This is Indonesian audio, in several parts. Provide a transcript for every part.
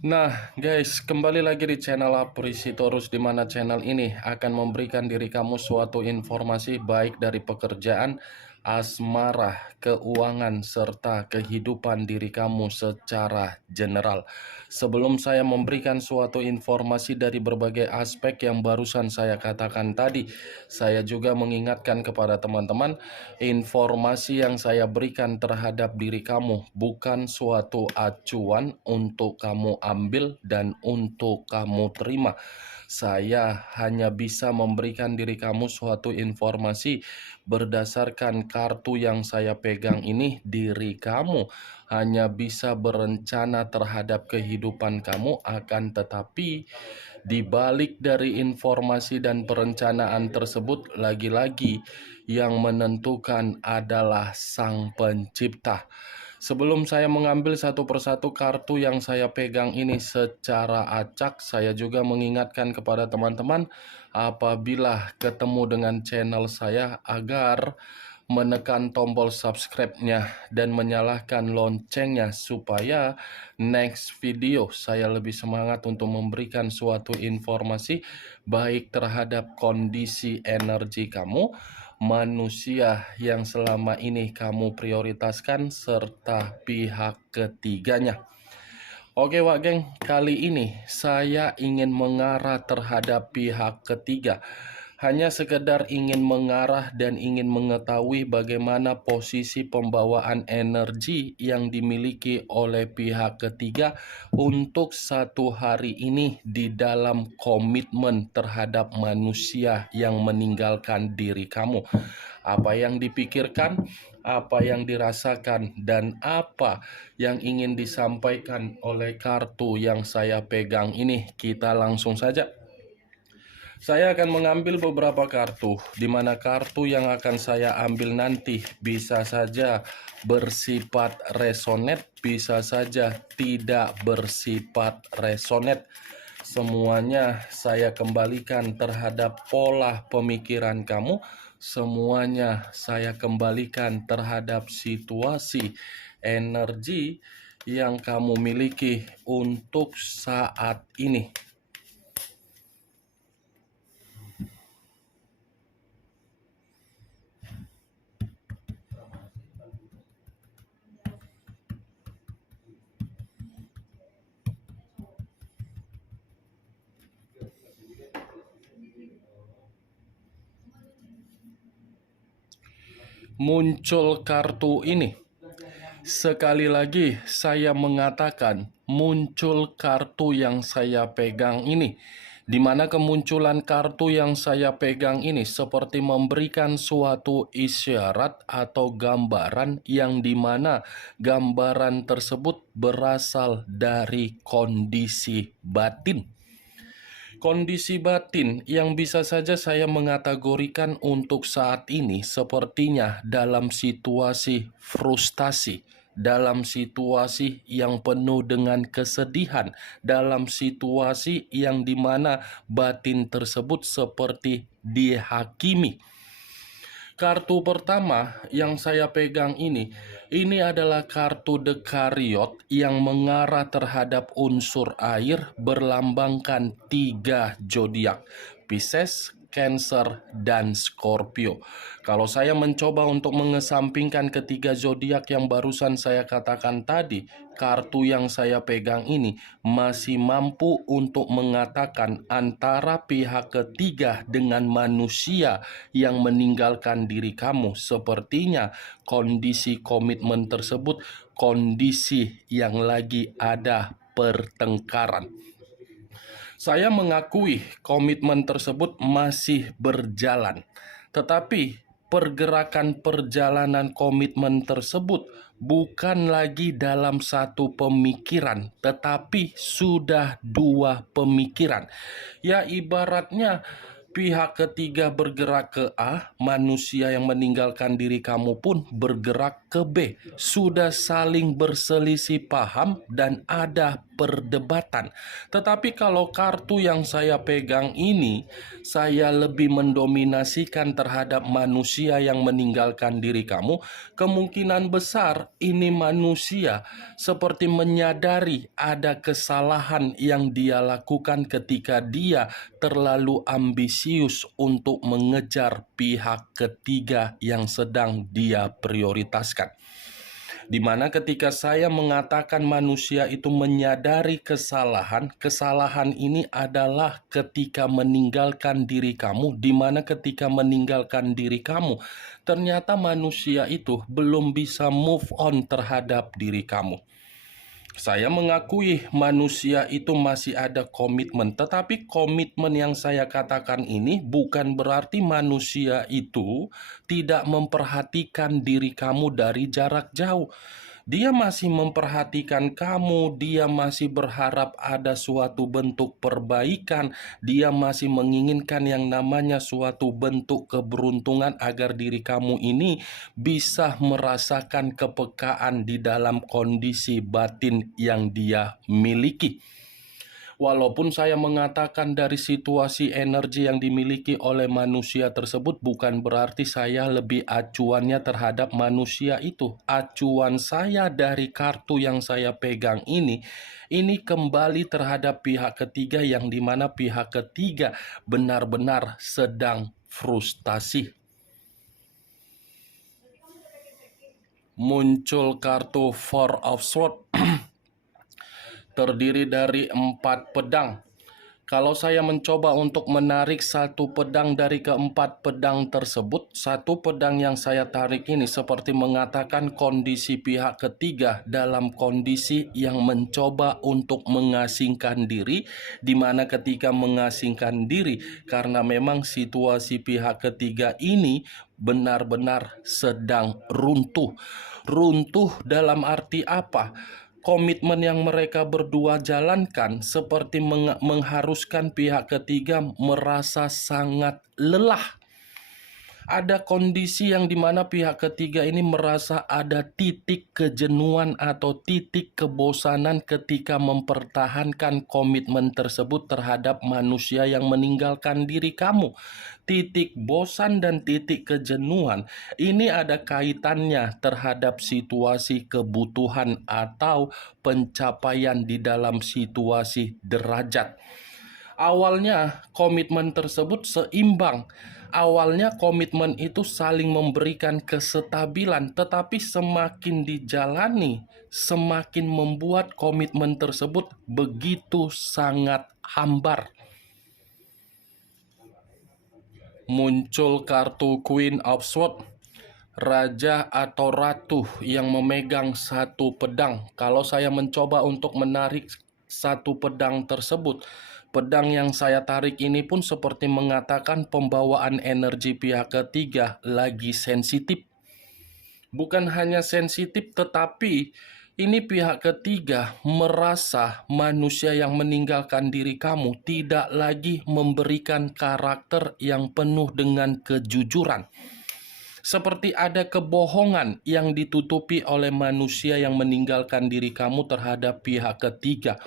Nah guys, kembali lagi di channel Aprisitorus, di mana channel ini akan memberikan diri kamu suatu informasi baik dari pekerjaan, asmara, keuangan, serta kehidupan diri kamu secara general. Sebelum saya memberikan suatu informasi dari berbagai aspek yang barusan saya katakan tadi, saya juga mengingatkan kepada teman-teman, informasi yang saya berikan terhadap diri kamu bukan suatu acuan untuk kamu ambil dan untuk kamu terima. Saya hanya bisa memberikan diri kamu suatu informasi berdasarkan kartu yang saya pegang ini. Diri kamu hanya bisa berencana terhadap kehidupan kamu, akan tetapi di balik dari informasi dan perencanaan tersebut, lagi-lagi yang menentukan adalah Sang Pencipta. Sebelum saya mengambil satu persatu kartu yang saya pegang ini secara acak, saya juga mengingatkan kepada teman-teman apabila ketemu dengan channel saya agar menekan tombol subscribe-nya dan menyalakan loncengnya supaya next video saya lebih semangat untuk memberikan suatu informasi baik terhadap kondisi energi kamu, manusia yang selama ini kamu prioritaskan, serta pihak ketiganya. Oke Wak Geng, kali ini saya ingin mengarah terhadap pihak ketiga. Hanya sekedar ingin mengarah dan ingin mengetahui bagaimana posisi pembawaan energi yang dimiliki oleh pihak ketiga untuk satu hari ini di dalam komitmen terhadap manusia yang meninggalkan diri kamu. Apa yang dipikirkan, apa yang dirasakan, dan apa yang ingin disampaikan oleh kartu yang saya pegang ini. Kita langsung saja. Saya akan mengambil beberapa kartu, di mana kartu yang akan saya ambil nanti bisa saja bersifat resonate, bisa saja tidak bersifat resonate. Semuanya saya kembalikan terhadap pola pemikiran kamu, semuanya saya kembalikan terhadap situasi energi yang kamu miliki untuk saat ini. Muncul kartu ini. Sekali lagi saya mengatakan muncul kartu yang saya pegang ini, di mana kemunculan kartu yang saya pegang ini seperti memberikan suatu isyarat atau gambaran yang dimana gambaran tersebut berasal dari kondisi batin. Kondisi batin yang bisa saja saya mengategorikan untuk saat ini sepertinya dalam situasi frustasi, dalam situasi yang penuh dengan kesedihan, dalam situasi yang dimana batin tersebut seperti dihakimi. Kartu pertama yang saya pegang ini adalah kartu The Chariot yang mengarah terhadap unsur air berlambangkan 3 zodiak, Pisces, Cancer, dan Scorpio. Kalau saya mencoba untuk mengesampingkan ketiga zodiak yang barusan saya katakan tadi, kartu yang saya pegang ini masih mampu untuk mengatakan antara pihak ketiga dengan manusia yang meninggalkan diri kamu. Sepertinya kondisi komitmen tersebut kondisi yang lagi ada pertengkaran. Saya mengakui komitmen tersebut masih berjalan, tetapi pergerakan perjalanan komitmen tersebut bukan lagi dalam satu pemikiran, tetapi sudah dua pemikiran. Ya, ibaratnya Pihak ketiga bergerak ke A, manusia yang meninggalkan diri kamu pun bergerak ke B. Sudah saling berselisih paham dan ada perdebatan. Tetapi kalau kartu yang saya pegang ini, saya lebih mendominasikan terhadap manusia yang meninggalkan diri kamu. Kemungkinan besar ini manusia seperti menyadari ada kesalahan yang dia lakukan ketika dia terlalu ambisius untuk mengejar pihak ketiga yang sedang dia prioritaskan. Di mana ketika saya mengatakan manusia itu menyadari kesalahan, kesalahan ini adalah ketika meninggalkan diri kamu, di mana ketika meninggalkan diri kamu, ternyata manusia itu belum bisa move on terhadap diri kamu. Saya mengakui manusia itu masih ada komitmen, tetapi komitmen yang saya katakan ini bukan berarti manusia itu tidak memperhatikan diri kamu dari jarak jauh. Dia masih memperhatikan kamu, dia masih berharap ada suatu bentuk perbaikan, dia masih menginginkan yang namanya suatu bentuk keberuntungan agar diri kamu ini bisa merasakan kepekaan di dalam kondisi batin yang dia miliki. Walaupun saya mengatakan dari situasi energi yang dimiliki oleh manusia tersebut, bukan berarti saya lebih acuannya terhadap manusia itu. Acuan saya dari kartu yang saya pegang ini kembali terhadap pihak ketiga, yang dimana pihak ketiga benar-benar sedang frustasi. Muncul kartu Four of Swords. Terdiri dari 4 pedang. Kalau saya mencoba untuk menarik satu pedang dari keempat pedang tersebut, satu pedang yang saya tarik ini seperti mengatakan kondisi pihak ketiga dalam kondisi yang mencoba untuk mengasingkan diri, di mana ketika mengasingkan diri, karena memang situasi pihak ketiga ini benar-benar sedang runtuh. Runtuh dalam arti apa? Komitmen yang mereka berdua jalankan seperti mengharuskan pihak ketiga merasa sangat lelah. Ada kondisi yang dimana pihak ketiga ini merasa ada titik kejenuhan atau titik kebosanan ketika mempertahankan komitmen tersebut terhadap manusia yang meninggalkan diri kamu. Titik bosan dan titik kejenuhan ini ada kaitannya terhadap situasi kebutuhan atau pencapaian di dalam situasi derajat. Awalnya komitmen tersebut seimbang. Awalnya komitmen itu saling memberikan kesestabilan, tetapi semakin dijalani, semakin membuat komitmen tersebut begitu sangat hambar. Muncul kartu Queen of Swords, raja atau ratu yang memegang satu pedang. Kalau saya mencoba untuk menarik satu pedang tersebut, pedang yang saya tarik ini pun seperti mengatakan pembawaan energi pihak ketiga lagi sensitif. Bukan hanya sensitif, tetapi ini pihak ketiga merasa manusia yang meninggalkan diri kamu tidak lagi memberikan karakter yang penuh dengan kejujuran. Seperti ada kebohongan yang ditutupi oleh manusia yang meninggalkan diri kamu terhadap pihak ketiga.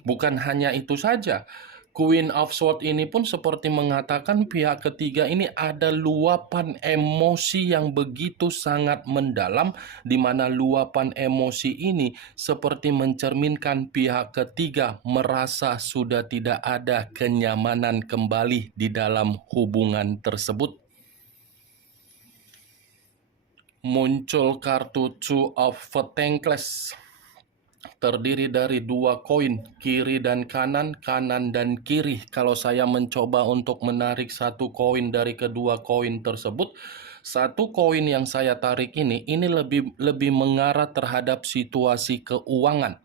Bukan hanya itu saja, Queen of Swords ini pun seperti mengatakan pihak ketiga ini ada luapan emosi yang begitu sangat mendalam, di mana luapan emosi ini seperti mencerminkan pihak ketiga merasa sudah tidak ada kenyamanan kembali di dalam hubungan tersebut. Muncul kartu Two of Pentacles, terdiri dari 2 koin, kiri dan kanan, kanan dan kiri. Kalau saya mencoba untuk menarik satu koin dari kedua koin tersebut, satu koin yang saya tarik ini lebih mengarah terhadap situasi keuangan.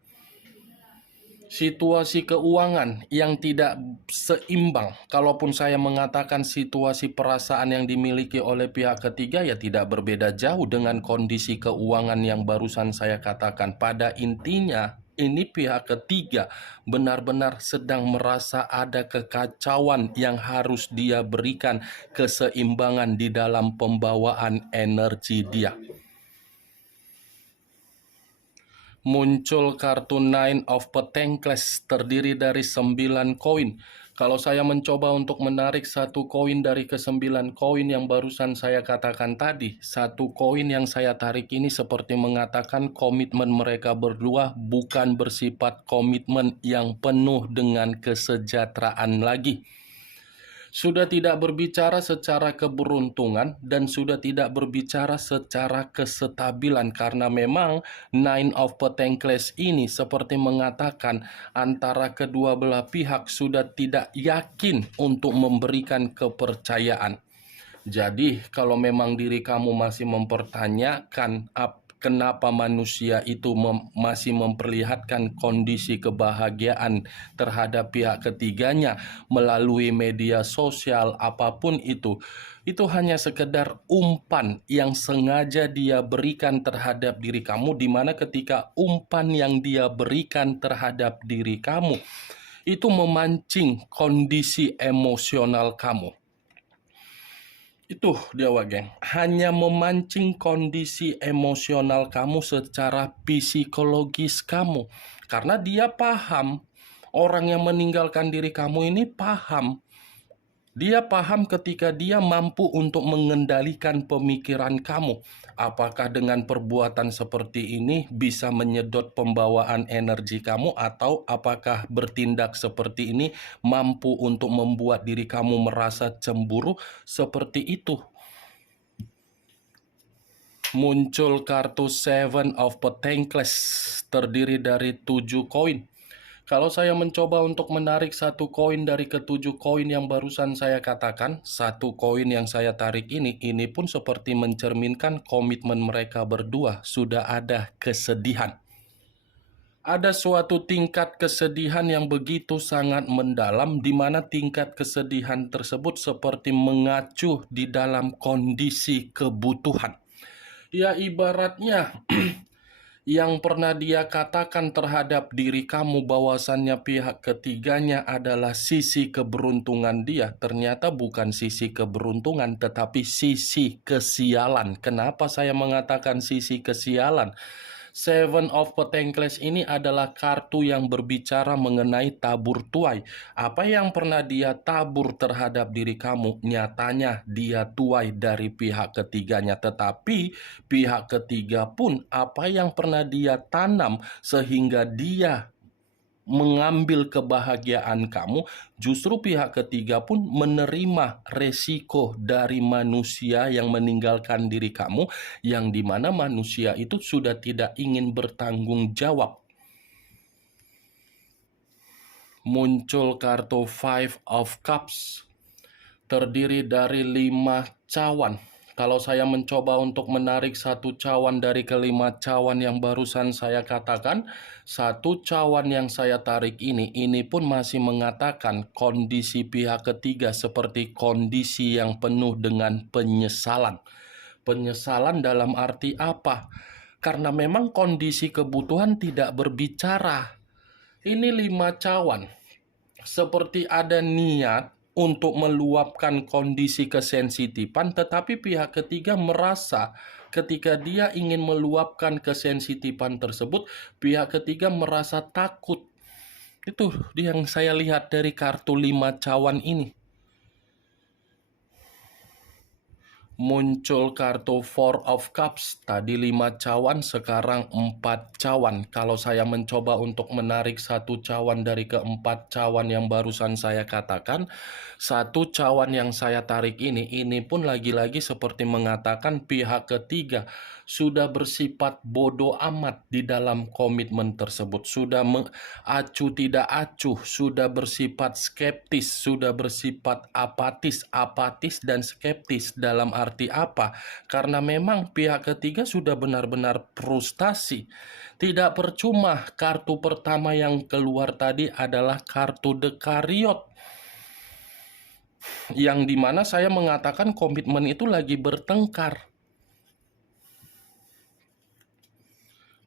Situasi keuangan yang tidak seimbang. Kalaupun saya mengatakan situasi perasaan yang dimiliki oleh pihak ketiga, ya tidak berbeda jauh dengan kondisi keuangan yang barusan saya katakan. Pada intinya, ini pihak ketiga benar-benar sedang merasa ada kekacauan yang harus dia berikan keseimbangan di dalam pembawaan energi dia. Muncul kartu Nine of Pentacles terdiri dari 9 koin. Kalau saya mencoba untuk menarik satu koin dari ke-9 koin yang barusan saya katakan tadi, satu koin yang saya tarik ini seperti mengatakan komitmen mereka berdua bukan bersifat komitmen yang penuh dengan kesejahteraan lagi. Sudah tidak berbicara secara keberuntungan dan sudah tidak berbicara secara kestabilan, karena memang Nine of Pentacles ini seperti mengatakan antara kedua belah pihak sudah tidak yakin untuk memberikan kepercayaan. Jadi kalau memang diri kamu masih mempertanyakan kenapa manusia itu masih memperlihatkan kondisi kebahagiaan terhadap pihak ketiganya melalui media sosial apapun itu hanya sekedar umpan yang sengaja dia berikan terhadap diri kamu, di mana ketika umpan yang dia berikan terhadap diri kamu itu memancing kondisi emosional kamu. Itu dia geng, hanya memancing kondisi emosional kamu secara psikologis kamu. Karena dia paham, orang yang meninggalkan diri kamu ini paham. Dia paham ketika dia mampu untuk mengendalikan pemikiran kamu. Apakah dengan perbuatan seperti ini bisa menyedot pembawaan energi kamu, atau apakah bertindak seperti ini mampu untuk membuat diri kamu merasa cemburu? Seperti itu. Muncul kartu Seven of Pentacles terdiri dari 7 koin. Kalau saya mencoba untuk menarik satu koin dari ke-7 koin yang barusan saya katakan, satu koin yang saya tarik ini pun seperti mencerminkan komitmen mereka berdua. Sudah ada kesedihan. Ada suatu tingkat kesedihan yang begitu sangat mendalam, di mana tingkat kesedihan tersebut seperti mengacu di dalam kondisi kebutuhan. Ya, ibaratnya yang pernah dia katakan terhadap diri kamu bahwasannya pihak ketiganya adalah sisi keberuntungan dia, ternyata bukan sisi keberuntungan tetapi sisi kesialan. Kenapa saya mengatakan sisi kesialan? Seven of Pentacles ini adalah kartu yang berbicara mengenai tabur tuai. Apa yang pernah dia tabur terhadap diri kamu, nyatanya dia tuai dari pihak ketiganya. Tetapi pihak ketiga pun apa yang pernah dia tanam sehingga dia mengambil kebahagiaan kamu, justru pihak ketiga pun menerima resiko dari manusia yang meninggalkan diri kamu, yang dimana manusia itu sudah tidak ingin bertanggung jawab. Muncul kartu Five of Cups terdiri dari 5 cawan. Kalau saya mencoba untuk menarik satu cawan dari ke-5 cawan yang barusan saya katakan, satu cawan yang saya tarik ini pun masih mengatakan kondisi pihak ketiga seperti kondisi yang penuh dengan penyesalan. Penyesalan dalam arti apa? Karena memang kondisi kebutuhan tidak berbicara. Ini 5 cawan, seperti ada niat untuk meluapkan kondisi kesensitifan, tetapi pihak ketiga merasa ketika dia ingin meluapkan kesensitifan tersebut, pihak ketiga merasa takut. Itu yang saya lihat dari kartu 5 cawan ini. Muncul kartu Four of Cups, tadi 5 cawan, sekarang 4 cawan. Kalau saya mencoba untuk menarik satu cawan dari ke-4 cawan yang barusan saya katakan, satu cawan yang saya tarik ini pun lagi-lagi seperti mengatakan pihak ketiga sudah bersifat bodoh amat di dalam komitmen tersebut. Sudah acuh tidak acuh, sudah bersifat skeptis, sudah bersifat apatis dan skeptis. Dalam arti apa? Karena memang pihak ketiga sudah benar-benar frustasi. Tidak percuma kartu pertama yang keluar tadi adalah kartu The Chariot, yang dimana saya mengatakan komitmen itu lagi bertengkar.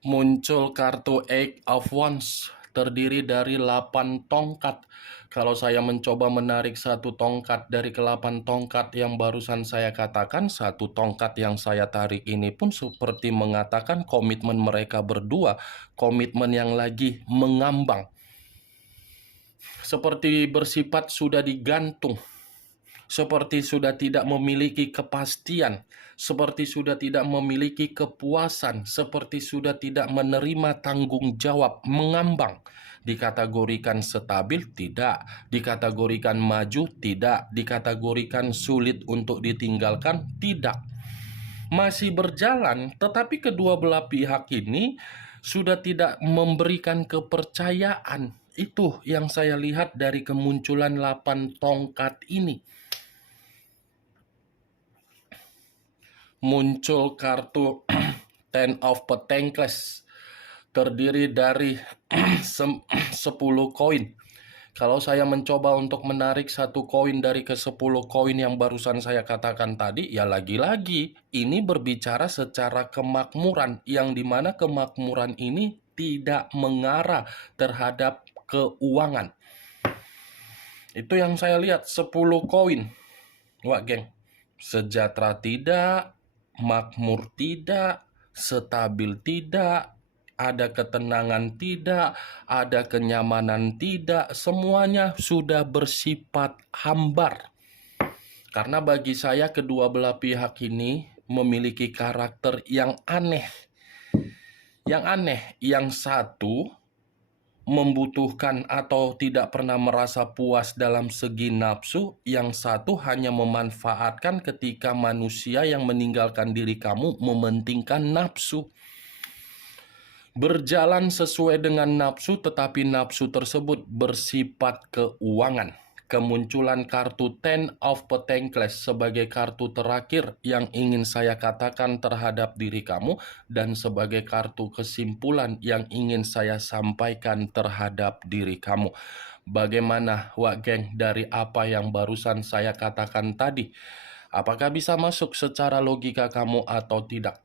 Muncul kartu Eight of Wands, terdiri dari 8 tongkat. Kalau saya mencoba menarik satu tongkat dari ke-8 tongkat yang barusan saya katakan, satu tongkat yang saya tarik ini pun seperti mengatakan komitmen mereka berdua, komitmen yang lagi mengambang. Seperti bersifat sudah digantung, seperti sudah tidak memiliki kepastian, seperti sudah tidak memiliki kepuasan, seperti sudah tidak menerima tanggung jawab, mengambang. Dikategorikan stabil, tidak. Dikategorikan maju, tidak. Dikategorikan sulit untuk ditinggalkan, tidak. Masih berjalan, tetapi kedua belah pihak ini sudah tidak memberikan kepercayaan. Itu yang saya lihat dari kemunculan 8 tongkat ini. Muncul kartu Ten of Pentacles, terdiri dari 10 koin. Kalau saya mencoba untuk menarik satu koin dari ke-10 koin yang barusan saya katakan tadi, ya lagi-lagi ini berbicara secara kemakmuran, yang dimana kemakmuran ini tidak mengarah terhadap keuangan. Itu yang saya lihat, 10 koin. Wah geng, sejahtera tidak, makmur tidak, stabil tidak, ada ketenangan tidak, ada kenyamanan tidak, semuanya sudah bersifat hambar. Karena bagi saya kedua belah pihak ini memiliki karakter yang aneh. Yang satu membutuhkan atau tidak pernah merasa puas dalam segi nafsu, yang satu hanya memanfaatkan ketika manusia yang meninggalkan diri kamu mementingkan nafsu. Berjalan sesuai dengan nafsu, tetapi nafsu tersebut bersifat keuangan. Kemunculan kartu Ten of Pentacles sebagai kartu terakhir yang ingin saya katakan terhadap diri kamu, dan sebagai kartu kesimpulan yang ingin saya sampaikan terhadap diri kamu. Bagaimana, Wak Geng, dari apa yang barusan saya katakan tadi? Apakah bisa masuk secara logika kamu atau tidak?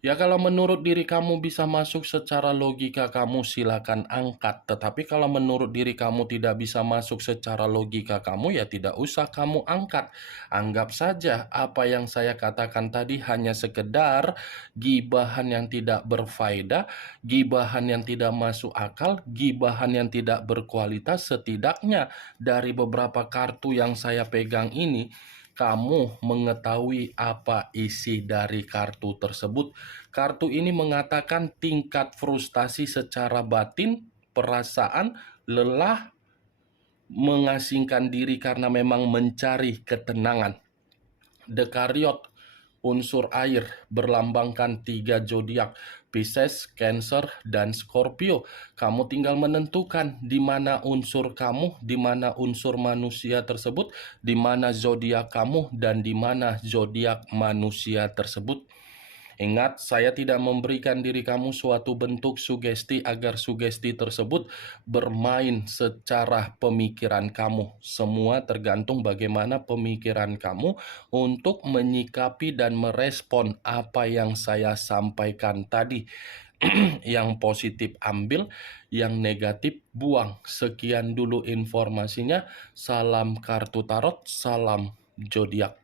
Ya, kalau menurut diri kamu bisa masuk secara logika kamu, silakan angkat. Tetapi kalau menurut diri kamu tidak bisa masuk secara logika kamu, ya tidak usah kamu angkat. Anggap saja apa yang saya katakan tadi hanya sekedar gibahan yang tidak berfaedah, gibahan yang tidak masuk akal, gibahan yang tidak berkualitas. Setidaknya dari beberapa kartu yang saya pegang ini, kamu mengetahui apa isi dari kartu tersebut. Kartu ini mengatakan tingkat frustasi secara batin, perasaan, lelah, mengasingkan diri karena memang mencari ketenangan. The Chariot, unsur air, berlambangkan 3 zodiak, Pisces, Cancer, dan Scorpio. Kamu tinggal menentukan di mana unsur kamu, di mana unsur manusia tersebut, di mana zodiak kamu, dan di mana zodiak manusia tersebut. Ingat, saya tidak memberikan diri kamu suatu bentuk sugesti agar sugesti tersebut bermain secara pemikiran kamu. Semua tergantung bagaimana pemikiran kamu untuk menyikapi dan merespon apa yang saya sampaikan tadi. Yang positif ambil, yang negatif buang. Sekian dulu informasinya. Salam kartu tarot, salam zodiak.